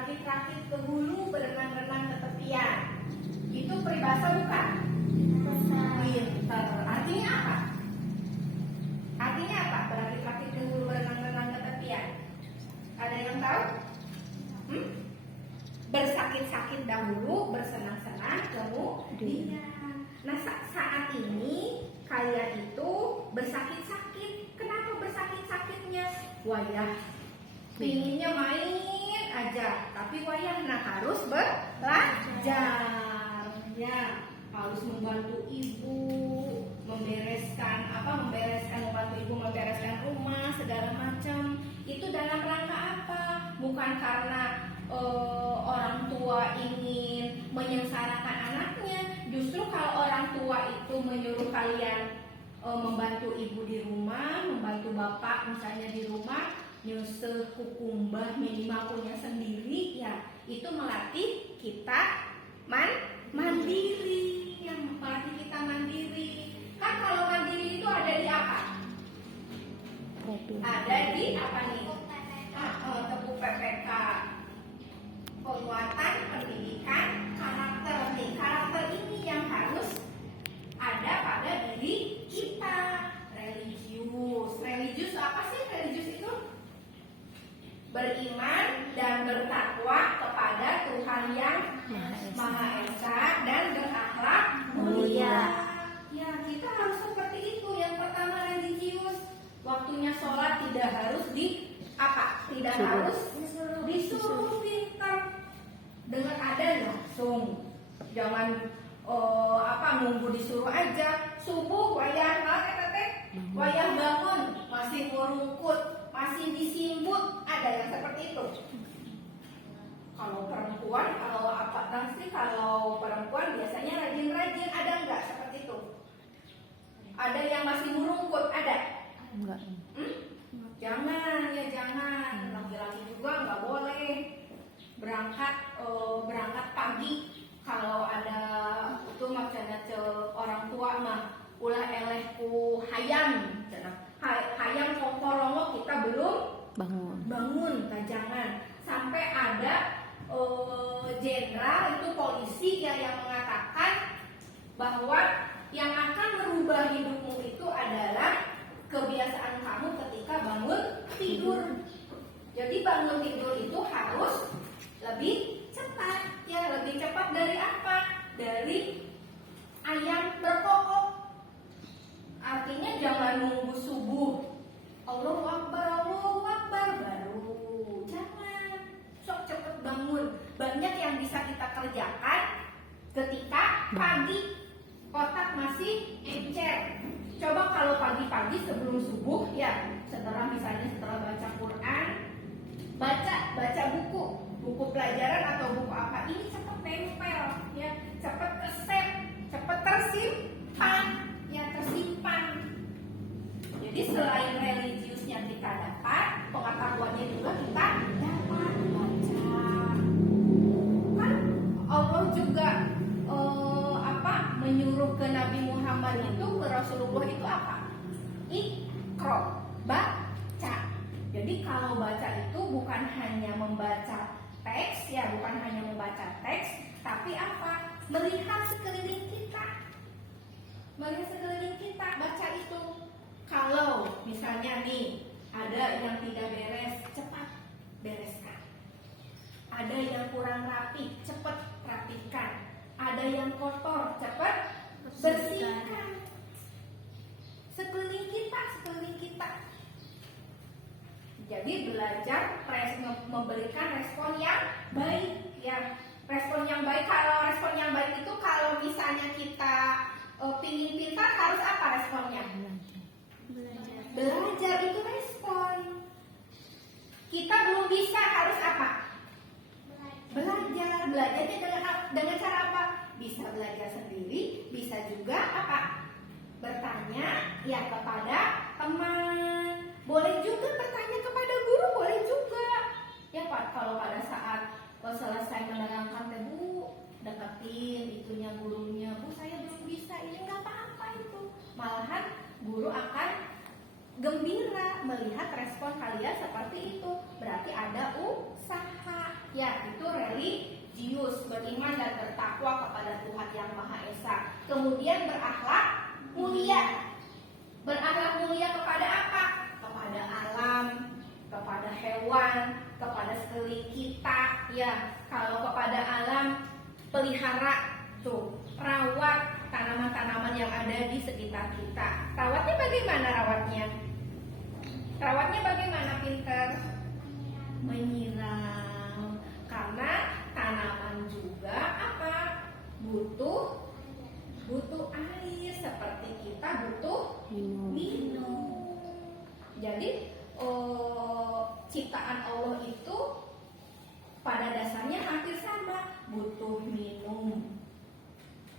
Berakit-rakit ke hulu, berenang-renang ke tepian. Itu peribahasa bukan? Pintar. Artinya apa? Artinya apa? Berakit-rakit ke hulu, berenang-renang ke tepian. Ada yang tahu? Bersakit-sakit dahulu, bersenang-senang kemudian. Nah, saat ini kalian itu bersakit-sakit. Kenapa bersakit-sakitnya? Wayah, pinginnya main aja, tapi wayah harus belajar. Ya, harus membantu ibu membereskan membantu ibu membereskan rumah segala macam. Itu dalam rangka apa? Bukan karena orang tua ingin menyengsarakan anaknya. Justru kalau orang tua itu menyuruh kalian membantu ibu di rumah, membantu bapak misalnya di rumah, nyusul kukumbah minimal punya sendiri, ya itu melatih kita mandiri, yang melatih kita mandiri. Kan kalau mandiri itu ada di apa? Ada di apa nih? Tepuk PPK. Penguatan pendidikan karakter nih. Karakter ini yang harus ada pada diri kita. Religius apa sih religius itu? Beriman dan bertakwa kepada Tuhan yang Maha Esa dan berakhlak mulia. Ya, kita harus seperti itu. Yang pertama religius. Waktunya sholat tidak harus tidak harus disuruh, pintar. Dengan ada langsung. Jangan nunggu disuruh aja. Subuh wayah bangun masih merungkut, masih disimbut. Ada yang seperti itu. Kalau perempuan biasanya rajin-rajin, ada enggak seperti itu? Ada yang masih merungkut, ada? Enggak. Jangan. Laki-laki juga enggak boleh berangkat pagi. Kalau ada itu maksudnya orang tua mah ulah elehku hayam kokorongo kita belum bangun. Jangan sampai ada jenderal itu polisi yang mengatakan bahwa yang akan merubah hidupmu itu adalah kebiasaan kamu ketika bangun tidur. Jadi bangun tidur itu harus lebih cepat. Ya, lebih cepat dari apa? Dari ayam berkokok. Artinya jangan nunggu subuh. Allahu Akbar baru. Jangan. Sok cepet bangun. Banyak yang bisa kita kerjakan ketika pagi. Otak masih encer. Coba kalau pagi-pagi sebelum subuh, ya setelah baca Quran, baca buku pelajaran atau buku apa, ini cepat nempel, ya cepat keset, cepat tersimpan. Jadi selain religiusnya kita dapat, pengetahuannya juga kita dapat baca. Kan Allah juga menyuruh ke Nabi Muhammad itu, ke Rasulullah itu apa? Iqra, baca. Jadi kalau baca itu bukan hanya membaca teks, tapi apa? Melihat sekeliling kita. Baca itu. Kalau misalnya nih ada yang tidak beres, cepat bereskan. Ada yang kurang rapi, cepat rapikan. Ada yang kotor, cepat bersihkan. Sekeliling kita. Jadi belajar memberikan respon yang baik, ya. Respon yang baik. Kalau respon yang baik itu kalau misalnya kita pingin pintar, harus apa responnya? Belajar itu respon. Kita belum bisa, harus apa? Belajarnya dengan cara apa? Bisa belajar sendiri, bisa juga apa? Bertanya ya kepada teman. Boleh juga bertanya kepada guru, boleh juga. Ya Pak, kalau pada saat selesai menerangkan, Bu, deketin itunya gurunya, Bu saya belum bisa, ini nggak apa-apa itu. Malahan guru akan gembira melihat respon kalian seperti itu. Berarti ada usaha. Ya, itu religius, beriman dan bertakwa kepada Tuhan Yang Maha Esa. Kemudian berakhlak mulia. Berakhlak mulia kepada apa? Kepada alam, kepada hewan, kepada sekeliling kita. Ya, kalau kepada alam, pelihara tuh, rawat tanaman-tanaman yang ada di sekitar kita. Rawatnya bagaimana rawatnya? Rawatnya bagaimana, Pinter? Menyiram. Karena tanaman juga apa? Butuh air, seperti kita butuh minum. Jadi ciptaan Allah itu pada dasarnya hampir sama, butuh minum.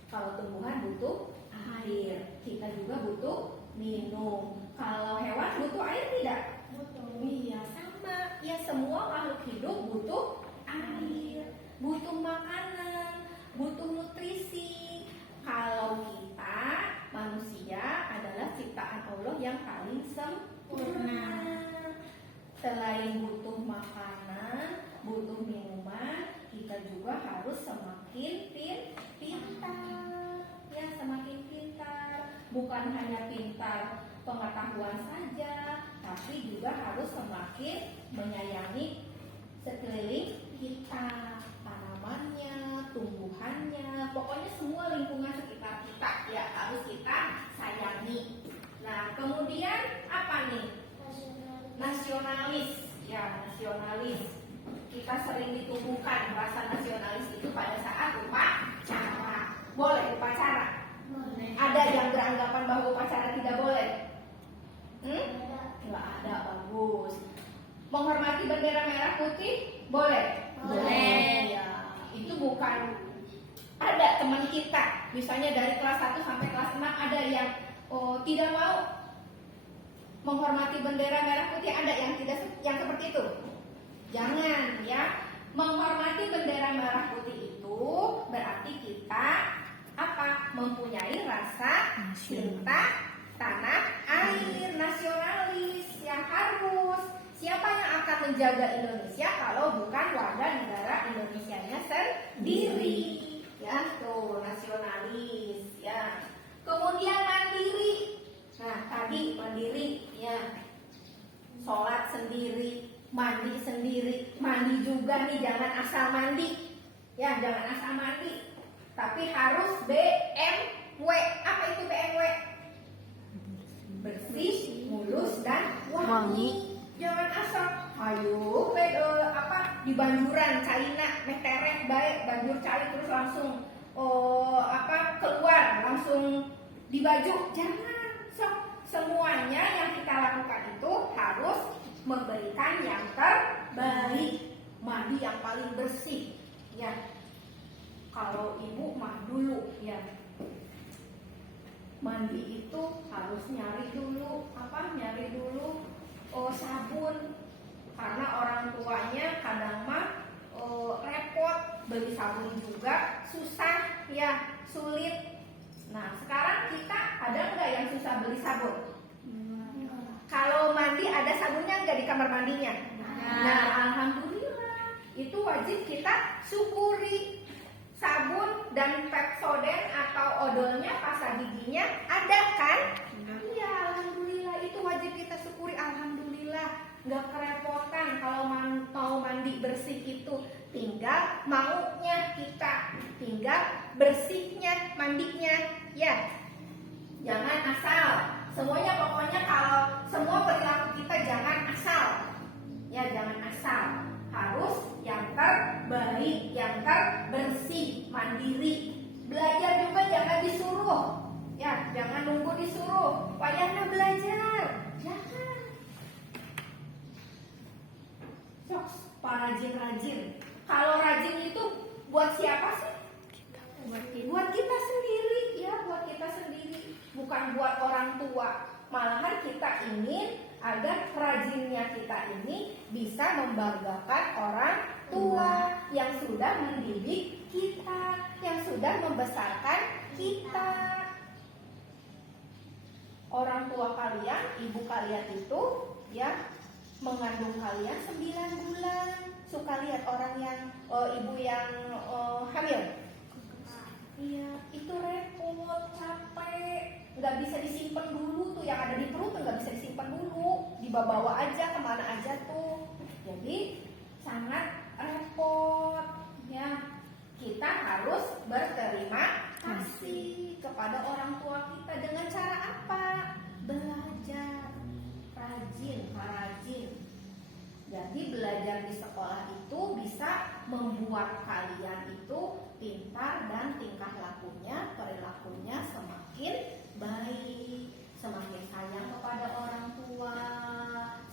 Kalau tumbuhan butuh air, kita juga butuh minum. Kalau hewan butuh air tidak? Butuh. Iya, sama. Ya, semua makhluk hidup butuh air, butuh makanan, butuh nutrisi. Kalau kita manusia adalah ciptaan Allah yang paling sempurna. Selain butuh makanan, butuh minuman, kita juga harus semakin pintar. Ya, semakin pintar. Bukan hanya pintar pengetahuan saja, tapi juga harus semakin menyayangi sekeliling kita, tanamannya, tumbuhannya, pokoknya semua lingkungan sekitar kita ya harus kita sayangi. Nah, kemudian apa nih? Nasionalis. Ya, nasionalis. Kita sering ditumbuhkan rasa nasionalis itu pada saat upacara. Boleh upacara? Boleh. Ada yang beranggapan bahwa upacara tidak boleh? Nggak ada, bagus. Menghormati bendera merah putih boleh? Boleh. Ya, itu bukan, ada teman kita, misalnya dari kelas 1 sampai kelas 6 ada yang tidak mau menghormati bendera merah putih, ada yang seperti itu. Jangan ya. Menghormati bendera merah putih itu berarti kita apa? Mempunyai rasa cinta tanah air, nasionalis yang harus. Siapa yang akan menjaga Indonesia kalau bukan warga negara Indonesianya sendiri? Ya, tuh nasionalis ya. Kemudian mandiri. Nah, tadi mandiri ya. Sholat sendiri, mandi sendiri. Mandi juga nih, jangan asal mandi. Ya, jangan asal mandi. Tapi harus BMW. Apa itu BMW? Bersih, mulus dan wangi. Jangan asal ayo di banjuran China meterek baik banjur cari terus langsung keluar langsung di baju. Jangan. Semuanya yang kita lakukan itu harus memberikan yang terbaik. Mandi yang paling bersih ya. Kalau ibu mah dulu ya, mandi itu harus nyari dulu sabun, karena orang tuanya kadang mah repot beli sabun juga susah ya, sulit. Nah, sekarang kita ada nggak yang susah beli sabun? Kalau mandi ada sabunnya nggak di kamar mandinya? Nah, alhamdulillah itu wajib kita syukuri. Sabun dan Pepsodent atau odolnya, pasta giginya ada kan? Iya, alhamdulillah itu wajib kita syukuri. Alhamdulillah nggak kerepotan kalau mau mandi bersih itu, tinggal maunya kita, tinggal bersihnya mandinya ya. Jangan asal. Semuanya pokoknya kalau semua perilaku kita jangan asal. Ya, jangan asal. Harus yang terbaik, yang terbersih, mandiri. Belajar juga jangan disuruh. Ya, jangan nunggu disuruh. Wayahnya belajar. Jangan. Sok, Pak rajin-rajin. Kalau rajin itu buat siapa sih? Buat kita sendiri, ya, buat kita sendiri. Bukan buat orang tua. Malahan kita ingin agar rajinnya kita ini bisa membanggakan orang tua yang sudah mendidik kita, yang sudah membesarkan kita. orang tua kalian, ibu kalian itu ya mengandung kalian 9 bulan. Suka lihat orang yang ibu yang hamil? Iya, itu repot, capek, nggak bisa disimpan dulu tuh yang ada di perut tuh nggak bisa disimpan dulu, dibawa aja kemana aja tuh. Jadi sangat repot ya. Kita harus berterima kasih kepada orang tua kita dengan cara apa? Belajar, rajin. Jadi belajar di sekolah itu bisa membuat kalian itu pintar dan tingkah lakunya, perilakunya semakin baik, semakin sayang kepada orang tua,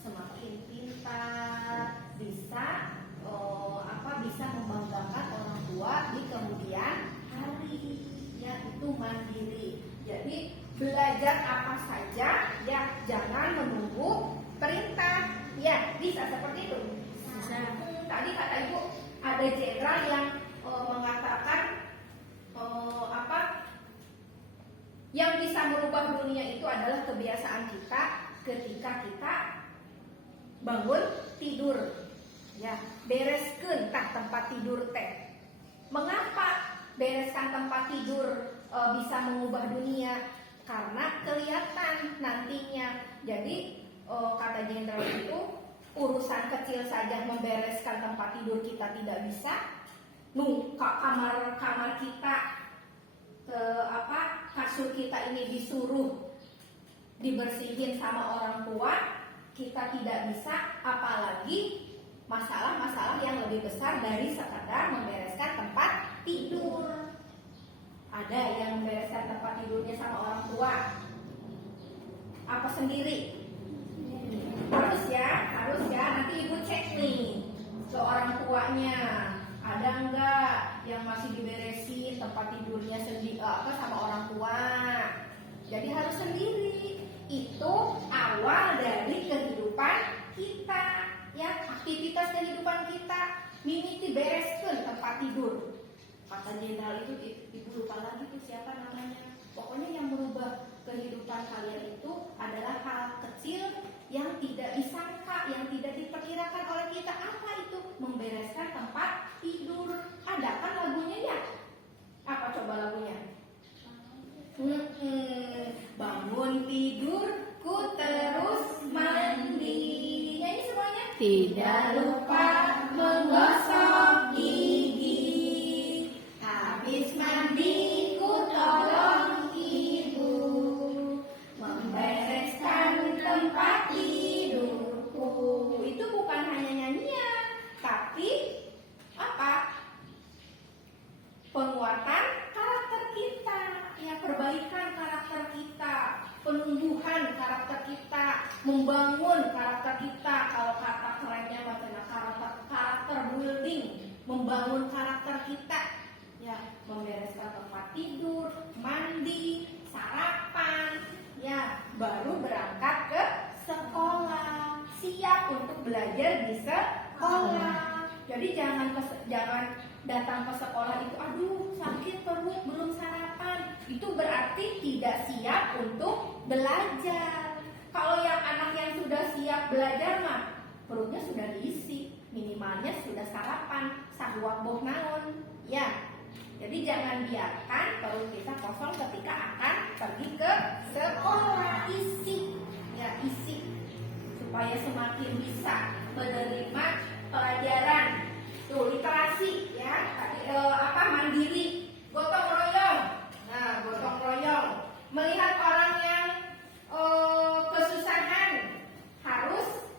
semakin pintar, bisa membanggakan orang tua di kemudian hari, ya itu mandiri. Jadi belajar apa saja, ya jangan menunggu perintah. Ya, bisa seperti itu. Bisa. Tadi kata ibu ada jenderal yang mengatakan yang bisa merubah dunia itu adalah kebiasaan kita ketika kita bangun tidur. Ya, bereskeun tah tempat tidur teh. Mengapa bereskan tempat tidur bisa mengubah dunia? Karena kelihatan nantinya. Jadi kata jenderal itu urusan kecil saja membereskan tempat tidur kita tidak bisa. Kamar kita kasur kita ini disuruh dibersihin sama orang tua, kita tidak bisa, apalagi masalah-masalah yang lebih besar dari sekadar membereskan tempat tidur. Ada yang membereskan tempat tidurnya sama orang tua, apa sendiri? Harus ya, nanti ibu cek nih ke orang tuanya, ada enggak yang masih diberesin tempat tidurnya sendiri sama orang tua. Jadi harus sendiri. Itu awal dari kehidupan kita, ya, aktivitas kehidupan kita. Mimiti bereskan tempat tidur. Kata jenderal itu, ibu lupa lagi tuh siapa namanya. Pokoknya yang merubah kehidupan kalian itu adalah hal kecil yang tidak disangka, yang tidak diperkirakan oleh kita. Apa itu? Membereskan tempat tidur. Ada kan lagunya ya? Apa coba lagunya? Bangun tidurku terus mandi. Nyanyi semuanya. Tidak lupa menggosok gigi. Habis mandi ku tolong ibu membereskan tempat tidurku. Itu bukan hanya nyanyian, tapi apa? Penguatan karakter kita, ya, perbaikan karakter kita, penumbuhan karakter kita, membangun karakter kita. Kalau kata kerennya macam karakter building, membangun karakter kita, ya, membereskan tempat tidur, mandi, sarapan, ya, baru berangkat ke sekolah, siap untuk belajar di sekolah. Jadi jangan datang ke sekolah itu, aduh sakit perut belum sarapan, itu berarti tidak siap untuk belajar. Kalau yang anak yang sudah siap belajar mah perutnya sudah diisi, minimalnya sudah sarapan, sahuak boh naon, ya. Jadi jangan biarkan perut kita kosong ketika akan pergi ke sekolah. Isi supaya semakin bisa menerima pelajaran. Tuh, literasi, ya, mandiri, gotong royong. Nah, gotong royong. Melihat orang yang kesusahan harus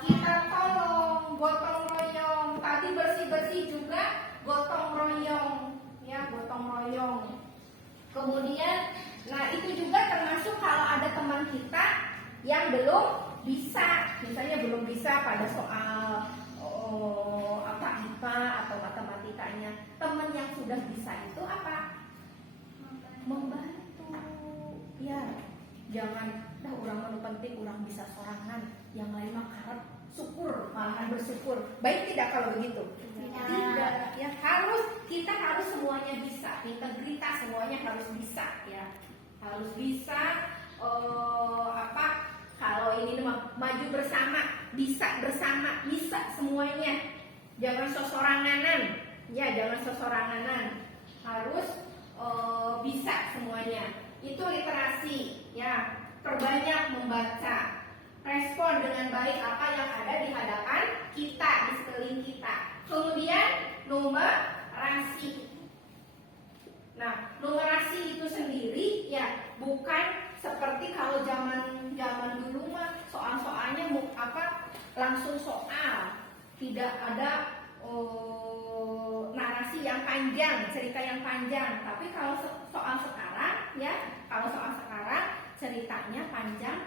kita tolong, gotong royong. Tadi bersih-bersih juga gotong royong, ya, gotong royong. Kemudian, nah itu juga termasuk kalau ada teman kita yang belum bisa, misalnya belum bisa pada soal IPA atau matematikanya, teman yang sudah bisa itu apa? Membantu. Ya, jangan orang penting orang bisa sorangan, yang lain mah karep syukur, malahan bersyukur. Baik tidak kalau begitu? Tidak. Ya, kita harus semuanya bisa, integritas semuanya harus bisa, ya. Harus bisa maju bersama, bisa bersama, bisa semuanya. Jangan sosoranganan, ya jangan sosoranganan. Harus bisa semuanya. Itu literasi, ya. Perbanyak membaca. Respon dengan baik apa yang ada di hadapan kita, di sekeliling kita. Kemudian numerasi. Nah, numerasi itu sendiri ya bukan seperti kalau zaman dulu mah soal-soalnya langsung soal, tidak ada narasi yang panjang, cerita yang panjang. Tapi kalau soal sekarang ya, kalau soal sekarang ceritanya panjang.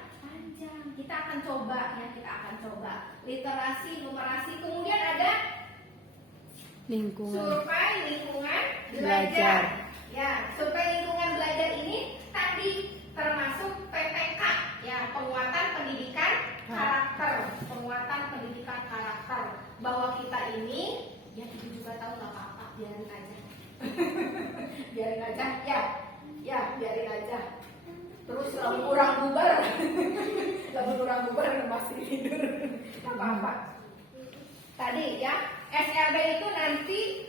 Kita akan coba ya, kita akan coba literasi, numerasi. Kemudian ada survei lingkungan belajar. Ya, survei lingkungan belajar ini tadi termasuk PPK ya, penguatan pendidikan karakter. Penguatan pendidikan karakter. Bahwa kita ini ya itu juga tahu nggak apa-apa, biarin aja. Biarin aja ya. Ya, biarin aja. Terus kurang bubar, masih tidur, nggak apa-apa. Tadi ya, SLB itu nanti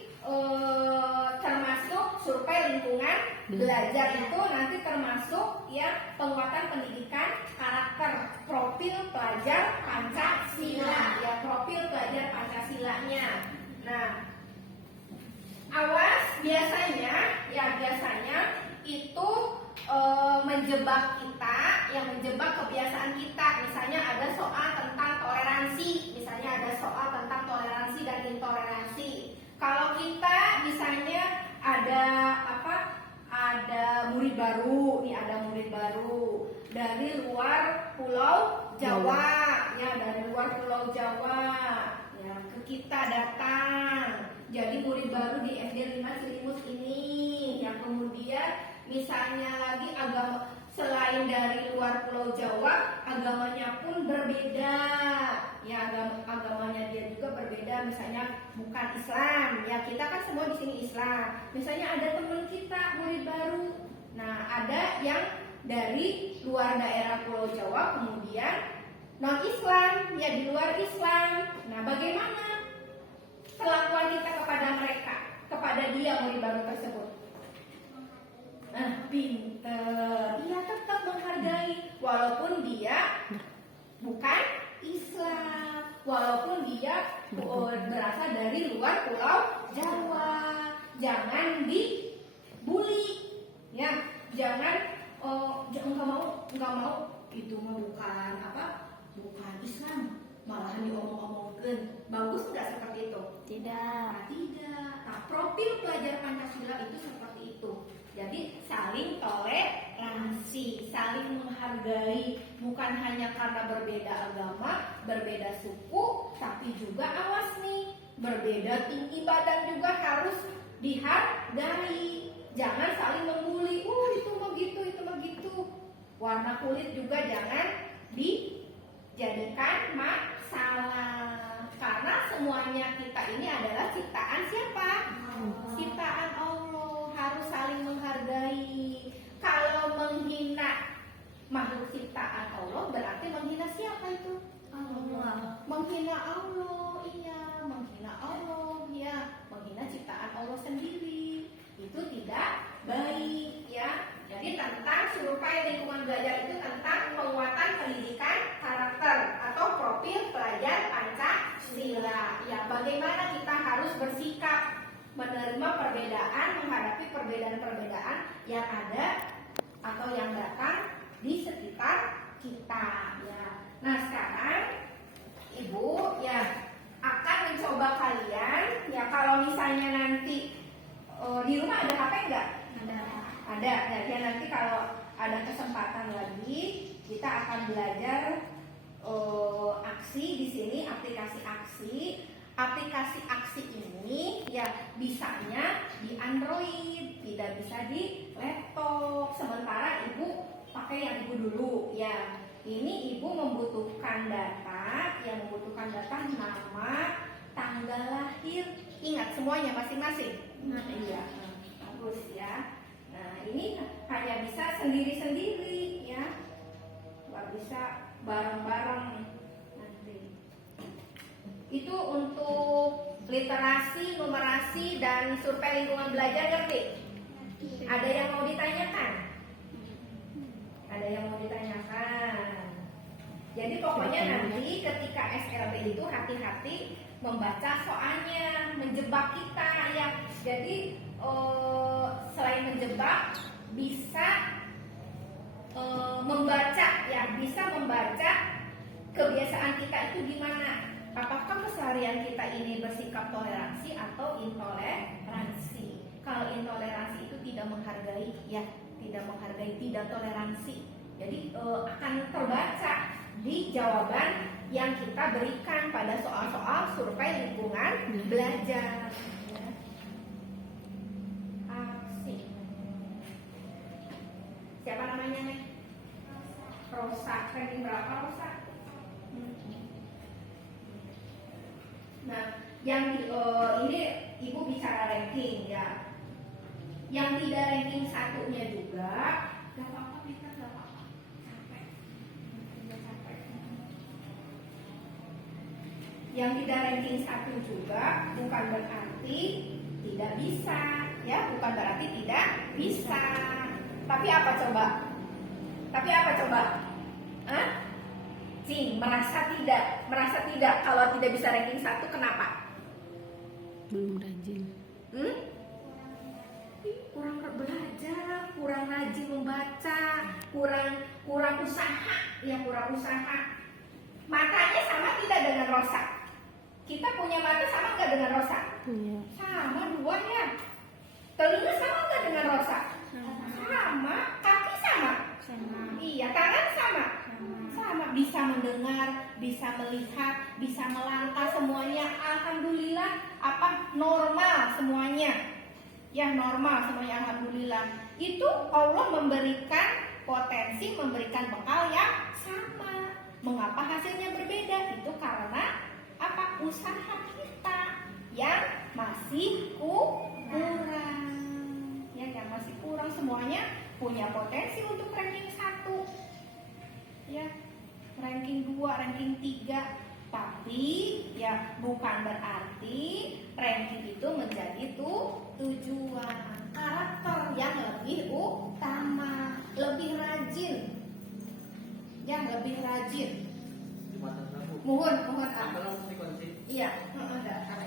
termasuk survei lingkungan belajar itu nanti termasuk ya penguatan pendidikan karakter, profil pelajar Pancasila, ya profil pelajar Pancasilanya. Nah, awas biasanya itu menjebak kita, yang menjebak kebiasaan kita. Misalnya ada soal tentang toleransi, dan intoleransi. Kalau kita misalnya ada murid baru, dari luar Pulau Jawa, ya ke kita datang. Jadi murid baru di SD 5 Cilimus ini, yang kemudian misalnya lagi agama selain dari luar Pulau Jawa, agamanya pun berbeda. Ya, agamanya dia juga berbeda, misalnya bukan Islam. Ya, kita kan semua di sini Islam. Misalnya ada teman kita murid baru. Nah, ada yang dari luar daerah Pulau Jawa kemudian non-Islam, ya di luar Islam. Nah, bagaimana perlakuan kita kepada mereka, kepada dia murid baru tersebut? Nah, pinter. Dia tetap menghargai walaupun dia bukan Islam, walaupun dia berasal dari luar Pulau Jawa. Jangan dibully, ya. Jangan nggak mau itu mah bukan Islam, malahan diomong-omongkan. Bagus nggak seperti itu? Tidak. Nah, profil pelajar Pancasila itu seperti itu. Jadi saling toleransi, saling menghargai, bukan hanya karena berbeda agama, berbeda suku, tapi juga awas nih, berbeda tinggi badan juga harus dihargai. Jangan saling membuli, itu mah gitu. Warna kulit juga jangan dijadikan masalah. Karena semuanya kita ini adalah ciptaan siapa? Ciptaan Allah. Harus saling menghargai. Kalau menghina makhluk ciptaan Allah berarti menghina siapa itu? Allah. Menghina Allah, iya, menghina Allah, ya, menghina ciptaan Allah sendiri. Itu tidak baik, ya. Jadi tentang survei lingkungan belajar itu tentang penguatan pendidikan karakter atau profil pelajar Pancasila. Ya, bagaimana kita harus bersikap menerima perbedaan, menghadapi perbedaan-perbedaan yang ada atau yang datang di sekitar kita. Ya. Nah, sekarang Ibu ya akan mencoba kalian ya, kalau misalnya nanti di rumah ada HP enggak? Ada. Nah, ya nanti kalau ada kesempatan lagi kita akan belajar aksi di sini, aplikasi aksi. Aplikasi aksi ini ya bisanya di Android, tidak bisa di laptop. Sementara Ibu pakai yang Ibu dulu ya. Ini Ibu membutuhkan data, nama, tanggal lahir. Ingat semuanya masing-masing. Iya, bagus ya. Nah, ini hanya bisa sendiri-sendiri ya. Nggak bisa bareng-bareng literasi, numerasi, dan survei lingkungan belajar ngerti? Ada yang mau ditanyakan? Ada yang mau ditanyakan? Jadi pokoknya nanti ketika SLB itu hati-hati membaca soalnya, menjebak kita ya. Jadi selain menjebak bisa membaca ya, bisa membaca kebiasaan kita itu gimana. Apakah keseharian kita ini bersikap toleransi atau intoleransi? Kalau intoleransi itu tidak menghargai ya, tidak menghargai, tidak toleransi. Jadi akan terbaca di jawaban yang kita berikan pada soal-soal survei lingkungan belajar. Aksi. Siapa namanya nih? Rosa. Ranking berapa Rosa? Nah, yang ini ibu bicara ranking ya. Yang tidak ranking satunya juga, gak apa-apa kita gak apa-apa. Capek. Capek. Yang tidak ranking satu juga bukan berarti tidak bisa, ya, bukan berarti tidak bisa. Tapi apa coba? Hah? Merasa tidak kalau tidak bisa ranking 1 kenapa? Belum rajin. Kurang belajar, kurang rajin membaca, kurang usaha, ya kurang usaha. Matanya sama tidak dengan Rosa? Kita punya mata sama nggak dengan Rosa? Iya. Sama duanya. Telinga sama nggak dengan Rosa? Sama. Kaki sama? Iya. Tangan sama? Sama. Bisa mendengar, bisa melihat, bisa melangkah, semuanya alhamdulillah normal semuanya. Ya normal semuanya alhamdulillah. Itu Allah memberikan potensi, memberikan bekal yang sama. Mengapa hasilnya berbeda? Itu karena usaha kita yang masih kurang. Ya, yang masih kurang. Semuanya punya potensi untuk ranking 1. Ya, ranking 2, ranking 3. Tapi ya bukan berarti ranking itu menjadi tujuan. Karakter yang lebih utama, lebih rajin. Yang lebih rajin. Mohon. Iya, ada.